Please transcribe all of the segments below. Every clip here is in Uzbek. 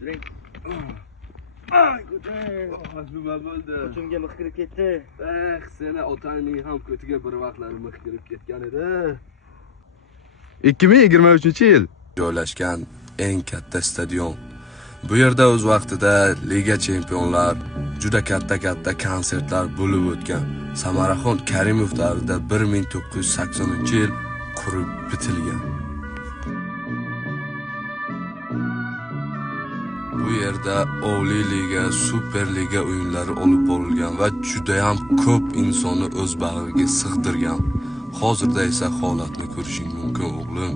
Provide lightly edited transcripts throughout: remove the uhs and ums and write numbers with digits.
Ay Kutay. Nima bo'ldi? Ko'chimga mix kirib ketdi. Seni otangning ham ko'tiga bir vaqtlar mix kirib ketgan edi. 2023-yil joylashgan eng katta stadion. Bu yerda o'z vaqtida Liga Chempionlar, juda katta konsertlar bo'lib o'tgan. Samaraxon Karimov davrida 1980-yil qurib bitilgan. Bu yerda Oliy Liga, Super Liga o'yinlari olib borilgan va juda ham ko'p insonni o'z bag'riga sig'dirgan. Hozirda esa holatni ko'rishing mumkin, o'g'lim.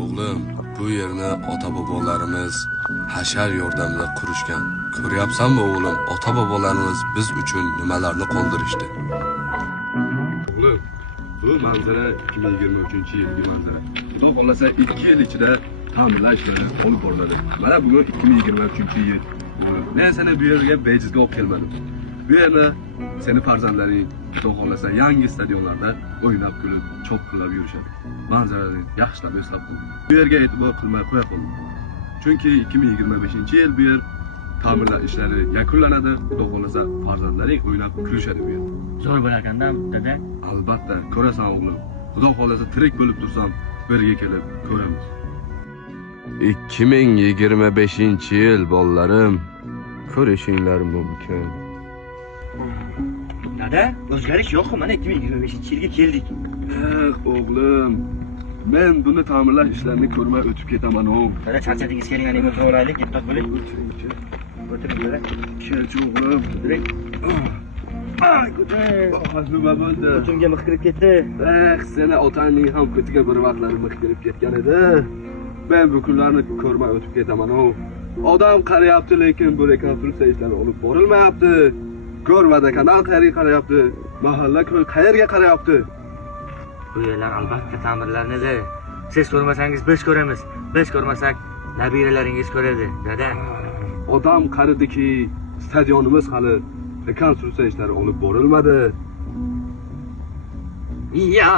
O'g'lim, bu yerni ota-bobolarimiz hashar yordamida qurishgan. Ko'ryapsanmi o'g'lim, ota-bobolarimiz biz uchun nimalarni qoldirishdi? O'g'lim, bu manzara 2023-yilgi manzara. Xudo xolasa 2 yil ichida ta'mirlash ishlari olib boriladi. Mana bugun 2023-yil. Men seni bu yerga bejizga olib kelmadim. Bu yerda seni farzandlaring xudo xolasa yangi stadionlarda o'ynab kulib, cho'qqilab yurishadi. Manzarani yaxshilab eslab qol. Bu yerga e'tibor qilmay qo'ya qol. Chunki 2025-yil bu yer ta'mirlash ishlari yakunlanadi. Xudo xolasa farzandlaring o'ynab kulishadi bu yer. Zo'r bo'larkan-da, dada. Albatta, ko'rasan o'g'lim. Xudo xolasa tirik bo'lib tursam, birga kelib ko'ramiz. 2025-yil bolalarim, ko'rishinglar mumkin. Dada, o'zgarish yo'q, mana 2025-yilga keldik. O'g'lim, men buni ta'mirlash ishlarini ko'rmay o'tib ketaman o'g'lim. Dada, charchadingiz, keling, mana o'tirib olaylik, ketib bo'ling. O'tiring, dada. Kelchi o'g'lim. O'tiring. Ay Kutay. Nima bo'ldi? Ko'chimga mix kirib ketdi. Seni otangning ham ko'tiga bir vaqtlar mix kirib ketgan edi. Men bu kunlarni ko'rmay o'tib ketaman o'g'lim. Odam qarayapti, lekin bu rekonstruksiya ishlari olib borilmayapti. Ko'rmada kanal qayerga qarayapti? Mahalla ko'y qayerga qarayapti? Bu yerlar albatta ta'mirlanadi. Siz ko'rmasangiz biz ko'ramiz. Biz ko'rmasak nabiralaringiz ko'radi, dada. Odam qaridiki, stadionimiz hali rekonstruksiya ishlari olib borilmadi. Ya!